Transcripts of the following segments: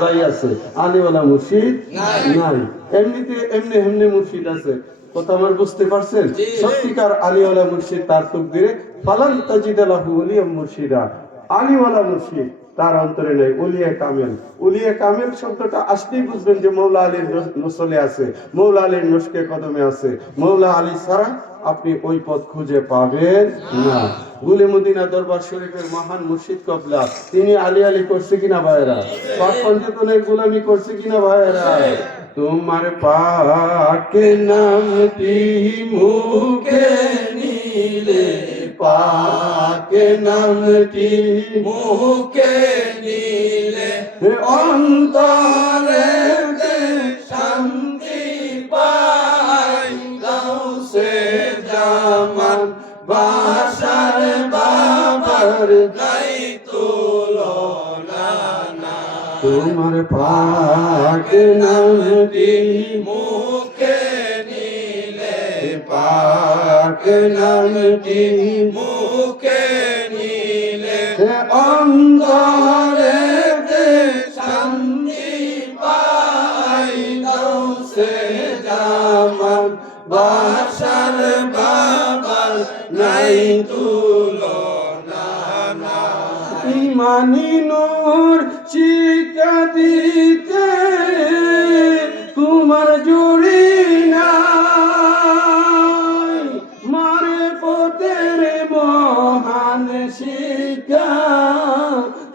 যাই আছে, আলিওয়ালা মুর্শিদ নাই। এমনিতে এমনি মুর্শিদ আছে, কথা আমার বুঝতে পারছেন? সত্যিকার আলিওয়ালা মুর্শিদ তার তকদিরে ফালান তাজিদা লাহু ওলিয়াম মুর্শিদা, আলিওয়ালা মুর্শিদ তার অন্তরে নেই। উলিয়া কামেল, উলিয়া কামেল শব্দটা আসলেই বুঝবেন যে মৌলা আলীর নসলে আছে, মৌলা আলীর নস্কে কদমে আছে। মৌলা আলী ছাড়া আপনি ওই পথ খুঁজে পাবেন না। গুলে মদিনা দরবার শরীফের মহান মুর্শিদ কবলা, তিনি আলী আলী করছে কিনা ভাইয়েরা? পাক পঞ্চতনের গোলামি করছে কিনা ভাইয়েরা? তোমার পাক নামটি মুখে নিলে, পাক নামটি মুখে নিলে অন্তরে শান্তি পাই। গাউসে জামান বাসার বাবার গাই তুলনা না। তোমার পাক নামটি মুখে নিলে, পাক নামটি মুখে নিলে অন্তরে শান্তি পাই। গাউসে জামান বাসার বাবার নাই তুলনা না। ইমানি নূর শিক্ষা দিতে তোমার জুড়ি নাই, মারিফতের মহান শিক্ষা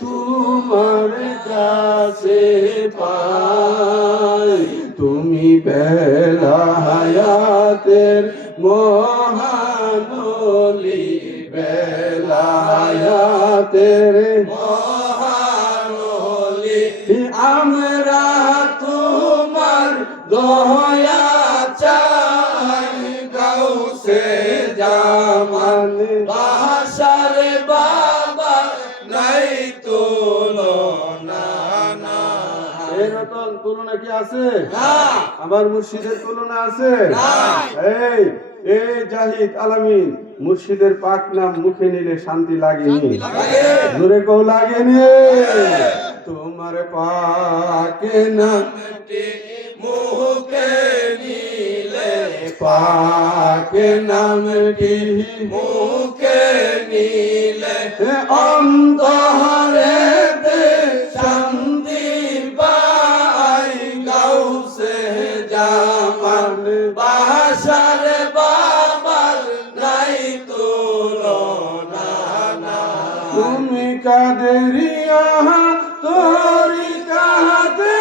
তোমার কাছে পাই। তুমি বেলায়াতের মহান ওলি, বেলায়াতের মহান ওলি। আমরা তোমার দয়া চাই। গাউসে জামান বাসার বাবা নাই তুলনা না। এরকম তুলনা কি আছে? আমার মুর্শিদের তুলনা আছে? এই জাহিদ আলামিন, মুর্শিদের পাক নাম মুখে নিলে শান্তি লাগেনি? জোরে কেউ লাগেনি? তোমার পাক নামটি মুখে নিলে, পাক নামটি মুখে নিলে অন্তরে শান্তি পাই। গাউসে জামান বাসার বাবার নাই তুলনা না। তুমি কাদেরিয়া তরিকাতে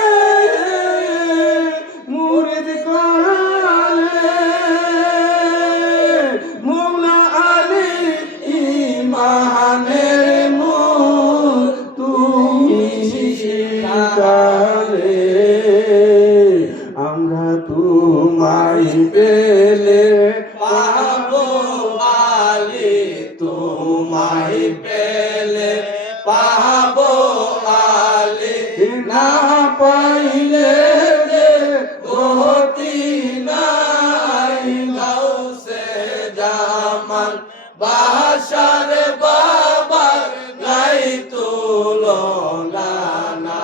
মুরিদ করালে, মৌলা আলী ইমানের মূল তুমি শিখালে। আমরা তোমায় পেলে পাবো আলী, তোমায় পেলে পাবো আলী। না পাইলে যে গতি নাই। গাউসে জামান বাসার বাবার নাই তুলনা না।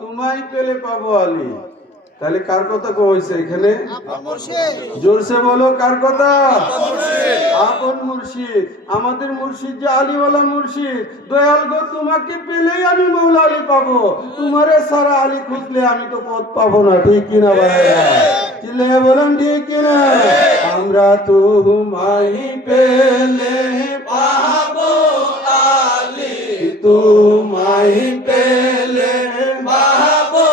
তোমায় পেলে পাবো আলী, তাহলে কার কথা কইছে এখানে? জোরসে বলো, কার কথা? আপন মুর্শিদ। আমাদের মুর্শিদ যে আলীওয়ালা মুর্শিদ। দয়াল গো, তোমাকে পেলেই আমি মৌলা আলী পাবো, তোমারে সারা আলী খুঁজলে আমি তো পথ পাবো না। ঠিক কিনা ভাইয়া? চিল্লে বলেন ঠিক কিনা? আমরা তোমায় পেলে পাবো আলী, তোমায় পেলে পাবো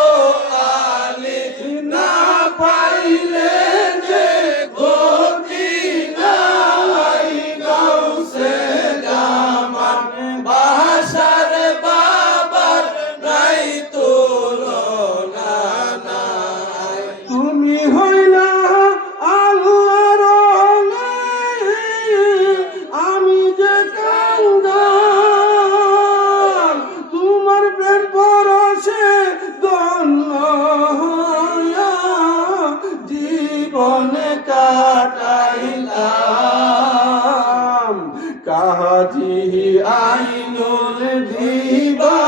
আলী। না পাইলে যে গতি নাই। গাউসে জামান বাসার বাবার নাই তুলনা নাই। তুমি হইলা আলো আর আমি যে কাঙ্গাল, তোমার প্রেম পরশে ধন্য হইয়া জীবনে কাটাইলাম। কাজী আইনুল দিবানিশি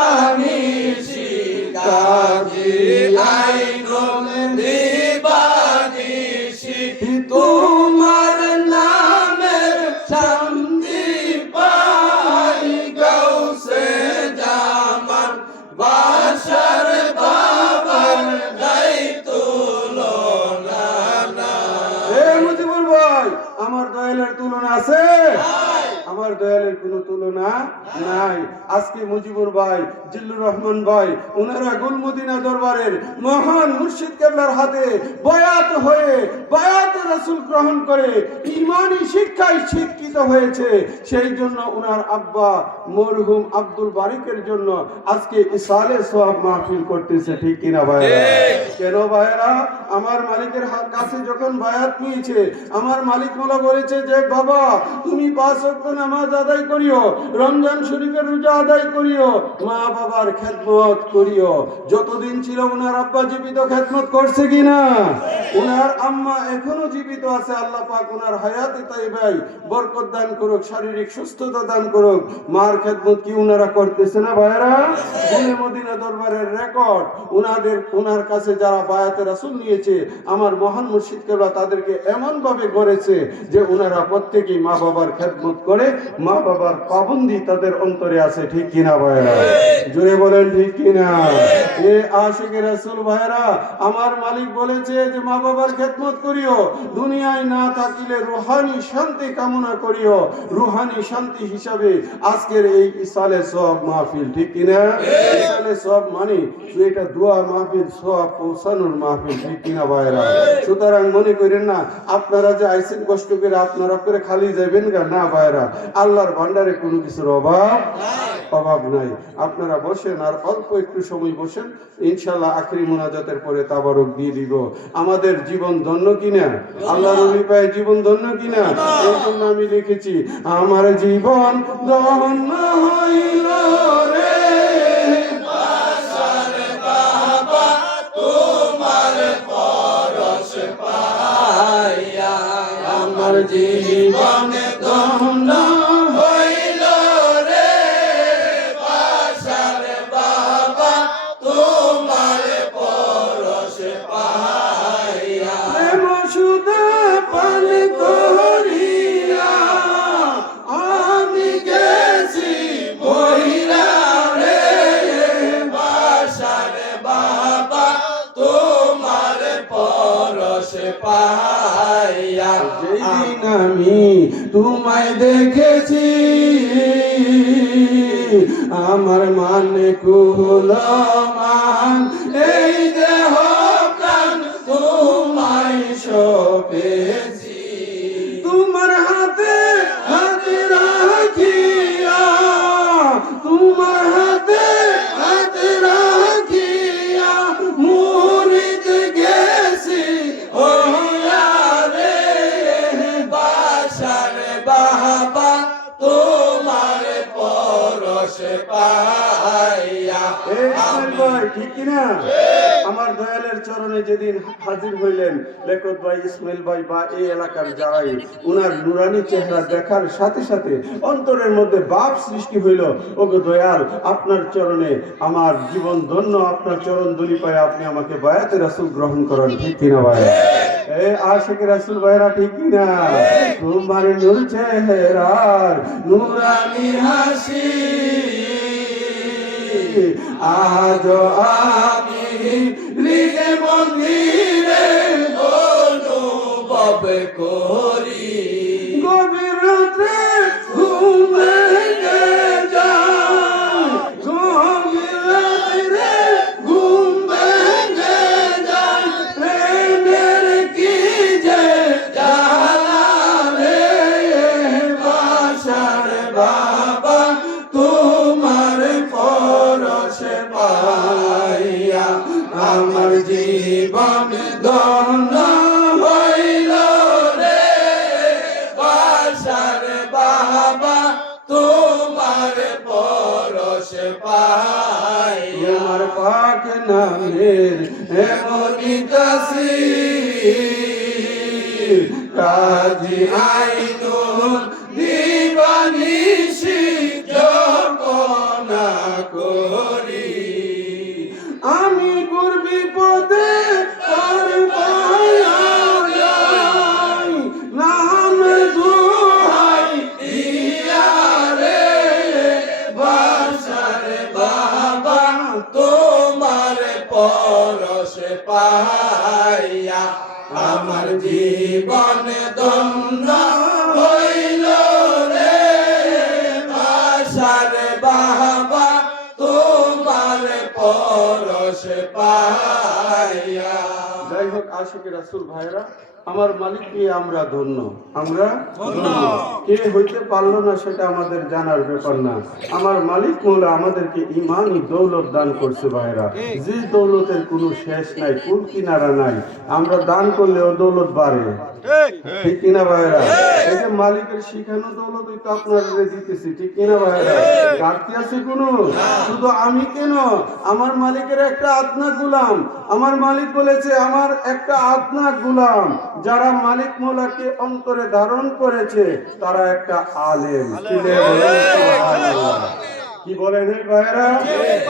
আমার দয়ালের কোনো তুলনা নাই। আজকে মুজিবুর ভাই, জিল্লুর রহমান ভাই, ওনারা গুলমদিনা দরবারের মহান মুর্শিদ কেবলার হাতে বায়াত হয়ে বায়াত রাসূল গ্রহণ করে ঈমানি শিক্ষায় শিক্ষিত হয়েছে। সেই জন্য ওনার আব্বা মরহুম আব্দুল বারিকের জন্য আজকে ইসালে সওয়াব মাহফিল করতেছে, ঠিক কিনা ভাইরা? কেন ভাইরা? আমার মালিকের কাছে যখন বায়াত নিয়েছে, আমার মালিক মোলা বলেছে যে বাবা তুমি 5 ওয়াক্ত নামাজ আদায় করিও, রমজান শরীফের রোজা আদায় করিও, মা বাবার খেদমত করিও। যতদিন ছিল ওনার আব্বা জীবিত খেদমত করছে কিনা? ওনার আম্মা এখনো জীবিত আছে। আল্লাহ পাক ওনার হায়াতে তাইবাই বরকত দান করুক, শারীরিক সুস্থতা দান করুক। মার খেদমত কি ওনারা করতেছে না ভাইরা? মদিনা দরবারের রেকর্ড, ওনার কাছে যারা বায়াতে রাসূল নিয়েছে আমার মহান মুর্শিদ কেবলা তাদেরকে এমন ভাবে গড়েছে যে ওনারা প্রত্যেকেই মা বাবার খেদমত করে, মা বাবার পাবন্দি তাদের অন্তরে আছে, ঠিক কিনা ভাইরা? জোরে বলেন ঠিক কিনা? এ আশিকে রাসূল ভাইরা, আমার মালিক বলেছে যে মা বাবার খেদমত করিও, দুনিয়ায় না থাকিলে রুহানি শান্তি কামনা করিও। রুহানি শান্তি হিসাবে আজকের এই ইসালে সওয়াব মাহফিল, ঠিক কিনা? ইসালে সওয়াব মানে এটা দোয়া মাহফিল, সওয়াব পৌঁছানোর মাহফিল, ঠিক কিনা ভাইরা? সুতরাং মনে করেন না আপনারা যে আইসেন কষ্ট করে আপনারা করে খালি যাবেন না ভাইরা, আল্লাহর ভান্ডারে কোনো কিছুর অভাব নাই। আপনারা বসেন আর অল্প একটু সময় বসেন, ইনশাআল্লাহ আখরি মুনাজাতের পরে তাবারক দিয়ে দিব। আমাদের জীবন ধন্য কিনা? আল্লাহর ওলি পায়ে জীবন ধন্য কিনা? এই জন্য আমি লিখেছি আমার জীবন ধন্য হইল রে বাসারে বাবা তোমার পরশ পাইয়া। আমার জীবন ধন্য হইল রে বাসারে বাবা তোমার পরশ পাইয়া। প্রেম সুধা পান করিয়া আমি গেছি মহিলা রে বাসারে বাবা তোমার পরশ পাইয়া। যেদিন আমি তোমায় দেখেছি আমার মানে কুলমান, এই দেহ প্রাণ তোমায় সপেছি। তোমার হাতে হাতে রাখিয়া, তোমার হাতে হাতে রাখিয়া মুরিদ গেছি ও রে বাসারে বাবা তোমার পরশ পাইয়া। ঠিক কিনা? আমার দয়ালের চরণে যেদিন হাজির হইলেন লেখক ভাই, ইসমাইল ভাই বা এই এলাকার যারাই, উনার নুরানি চেহারা দেখার সাথে সাথে অন্তরের মধ্যে ভাব সৃষ্টি হইল, ওগো দয়াল আপনার চরণে আমার জীবন ধন্য, আপনার চরণ ধুলি পায়ে আপনি আমাকে বায়াতে রাসূল গ্রহণ করেন, ঠিক কিনা ভাই? এ আশিকে রাসূল ভাইরা, ঠিক কিনা? তোমার নূর চেহারার নুরানি হাসি আজ আমি হৃদে মন্দিরে অনুভব করি। গভীর রাতে ঘুম ভেঙে যায়, গভীর রাতে ঘুম ভেঙে যায়, প্রেমের কি যে জ্বালা রে বাসারে বাবা তোমার পরশ পাইয়া। আমার জীবন ধন্য হইল রে বাসারে বাবা তোমার পরশ পাইয়া। আমার পাক নামের এমনি তাসির কাজী আইনুল দিবানিশি জপনা করি। আমি করবি পদে পার পায়া যাই, নাম দুহাই দিয়া রে বাসারে বাবা তোমার পরশ পাইয়া। আমার জীবন ধন্য হইল রে পরশ পাইয়া। যাই হোক আশিক রাসূল ভাইরা, আমার মালিক নিয়ে আমরা ধন্য, আমরা ধন্য। কে হইতে পারলো না সেটা আমাদের জানার ব্যাপার না। আমার মালিক মৌলা আমাদেরকে ইমানই দৌলত দান করছে ভাইরা, যে দৌলতের কোনো শেষ নাই, কুল কিনারা নাই। আমরা দান করলেও দৌলত বাড়ে, ঠিক কিনা ভাইরা? এই যে মালিকের শিখানো দৌলত তো আপনারা দিতেছি, ঠিক কিনা ভাইরা? ঘাটতি আছে কোনো? শুধু আমি কেন, আমার মালিকের একটা আদনা গুলাম। আমার মালিক বলেছে আমার একটা আদনা গুলাম, যারা মালিক মৌলাকে অন্তরে ধারণ করেছে তারা একটা আলেম। কি বলেন ভাইরা?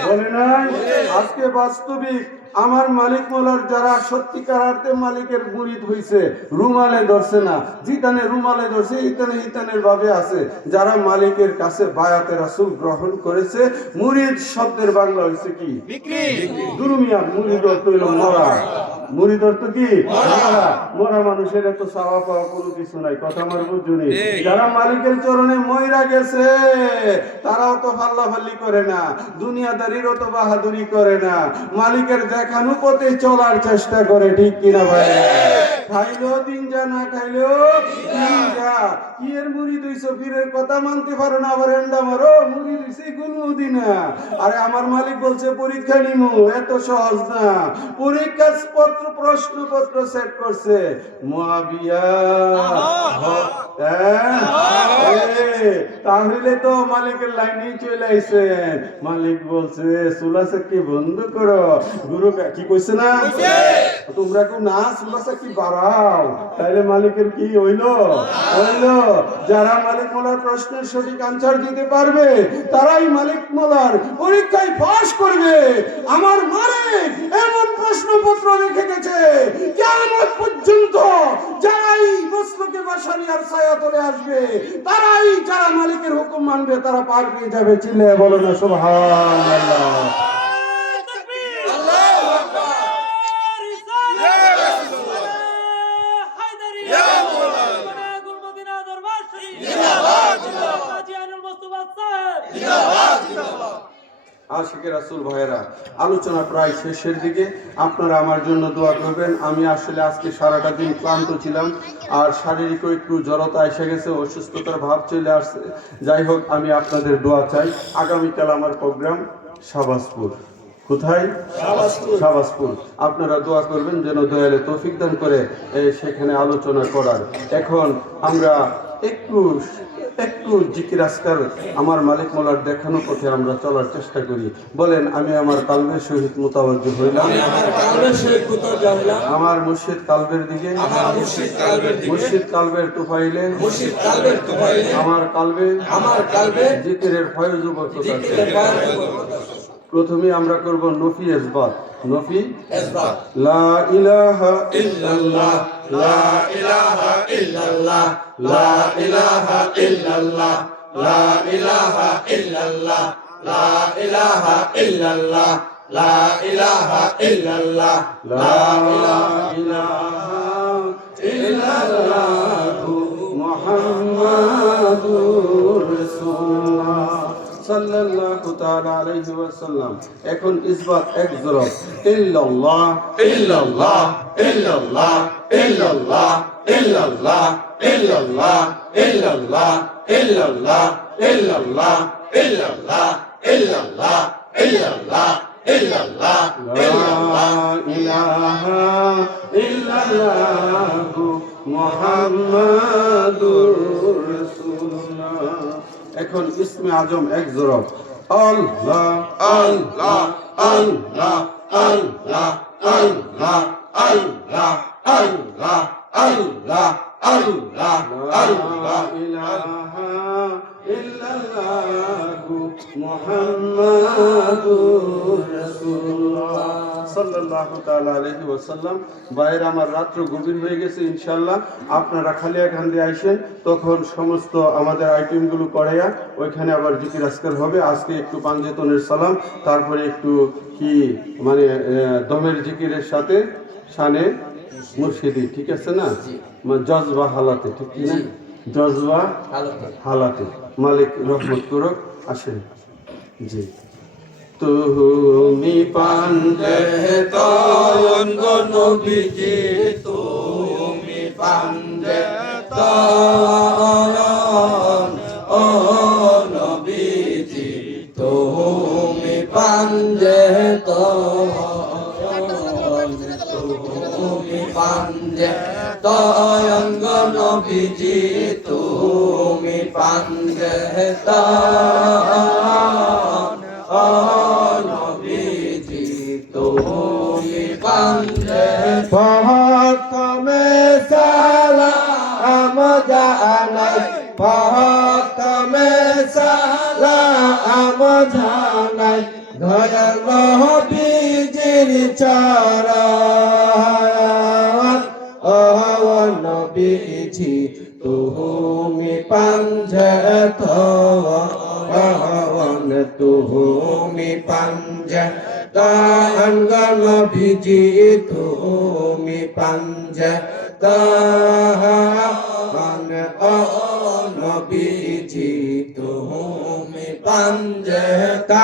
বলে নাই? আজকে বাস্তবিক আমার মালিক মোলার যারা সত্যিকার অর্থে মালিকের মুরিদ হইছে, রুমালে ধরছে না, জিতানে রুমালে ধরছে, ইতানে ইতানের ভাবে আছে, যারা মালিকের কাছে বায়াতে রাসূল গ্রহণ করেছে। মুরিদ শব্দের বাংলা হইছে কি? দুরুমিয়া। মুরিদ অর্থ হইল মরা। মুরিদ অর্থ কি? মরা। মরা মানুষের এত চাওয়া পাওয়া কোনো কিছু নাই, কথা আমার বুঝুনি। যারা মালিকের চরণে মইরা গেছে তারাও তো ফাল্লাফাল্লি করে না, দুনিয়াদারিরও তো বাহাদুরি করে না, মালিকের দেখানো পথে চলার চেষ্টা করে, ঠিক কিনা ভাই? খাইলেও দিন যা, না খাইলেও দিন যা। কি এর মুরিদ হইছো, পীরের কথা মানতে পারো না, আবার এন্ডা মারো, মুরিদ হইছে কোনদিন না। আরে আমার মালিক বলছে পরীক্ষা নিমু, এত সহজ না। পরীক্ষা পত্র, প্রশ্নপত্র সেট করছে মুআবিয়া। তাহলে তো মালিকের লাইনে চলে আইছেন। মালিক বলছে চুলা চাকি বন্ধ করো। গুরু কি কইছে না, তোমরা কেউ না চুলা চাকি বাড়াও। তাইলে মালিকের কি হইলো? হইলো যারা মালিক মোলার প্রশ্নের সঠিক আনসার দিতে পারবে তারাই মালিক মোলার পরীক্ষায় পাস করবে। আমার মালিক এমন প্রশ্নপত্র রেখে গেছে কিয়ামত পর্যন্ত যারাই মসলকে বাশারিয়ার ছায়া তলে আসবে, তারাই যারা মালিকের হুকুম মানবে তারা পার পেয়ে যাবে। চিল্লায়া বলো না সুবহানাল্লাহ। আশিক রাসূল ভাইরা, আলোচনা প্রায় শেষের দিকে। আপনারা আমার জন্য দোয়া করবেন। আমি আসলে আজকে সারাটা দিন ক্লান্ত ছিলাম, আর শারীরিক একটু জড়তা এসে গেছে, অসুস্থতার ভাব চলে আসছে। যাই হোক, আমি আপনাদের দোয়া চাই। আগামীকাল আমার প্রোগ্রাম শাহবাজপুর। কোথায়? শাহবাজপুর। আপনারা দোয়া করবেন যেন দয়ালে তৌফিক দান করে সেখানে আলোচনা করার। এখন আমরা একটু জিকির আজকার আমার মালিক মোলার দেখানো পথে আমরা চলার চেষ্টা করি। বলেন, আমি আমার কালবের সহিত মুতাওয়াজ্জু হইলাম, আমার মুর্শিদ কালবের দিকে, মুর্শিদ কালবের তুফাইলে, আমার কালবে জিকিরের ফয়জ বরকত আছে। প্রথমে আমরা করব নফি ইসবাত। নফি ইসবাত। লা ইলাহা ইল্লাল্লাহ, লা ইলাহা ইল্লাল্লাহ, লা ইলাহা ইল্লাল্লাহ, লা ইলাহা ইল্লাল্লাহ, লা ইলাহা ইল্লাল্লাহ, লা ইলাহা ইল্লাল্লাহ, লা ইলাহা ইল্লাল্লাহ মুহাম্মাদুর রাসূলুল্লাহ সাল্লাল্লাহু তাআলা আলাইহি ওয়াসাল্লাম। এখন ইসবাত এক জরব। ইল্লাল্লাহ, ইল্লাল্লাহ, ইল্লাল্লাহ, ইল্লাল্লাহ, ইল্লাল্লাহ, ইল্লাল্লাহ, ইল্লাল্লাহ, ইল্লাল্লাহ, ইল্লাল্লাহ, ইল্লাল্লাহ, ইল্লাল্লাহ, ইল্লাল্লাহ, ইল্লাল্লাহ, লা ইলাহা ইল্লাল্লাহ মুহাম্মাদুর রাসূলুল্লাহ। এখন ইসমে আজম এক জরব। আল্লাহ, আল্লাহ, আল্লাহ, আল্লাহ, আল্লাহ, আল্লাহ, আল্লাহ, আল্লাহ, আল্লাহ, লা ইলাহা ইল্লাল্লাহ মুহাম্মাদুর রাসূলুল্লাহ সাল্লাল্লাহু তাআলা আলাইহি ওয়াসাল্লাম। বাইরে আমার রাত্র গভীর হয়ে গেছে। ইনশাআল্লাহ আপনারা খালিয়াখান্দি আইসেন, তখন সমস্ত আমাদের আইটেমগুলো করাইয়া ওইখানে আবার জিকির আজকার হবে। আজকে একটু পাঞ্জেতনের সালাম, তারপরে একটু কি মানে দমের জিকিরের সাথে শানে মুর্শিদি, ঠিক আছে না? জজবা হালাতে, ঠিক কি না? জজবা হালাতে। মালিক রহমত করুক। আসেন জি। তুমি পাঞ্জে তয়ন গো নবীজি তুমি পাঞ্জে তয়ন ও নবীজি তুমি পাঞ্জে তয়ন তুমি পাঞ্জে তয়ন গো নবীজি তুমি পাঞ্জে তয়ন ও নবীজি তুমি পাঞ্জে প্রথমে সালাম জানাই প্রথমে সালাম জানাই দয়াল নবীজির চরণ ও নবীজি তুমি পাঞ্জে তয়ন তুমি পাঞ্জে তয়ন গো নবীজি তুমি পাঞ্জে তয়ন ও নবীজি তুমি পাঞ্জে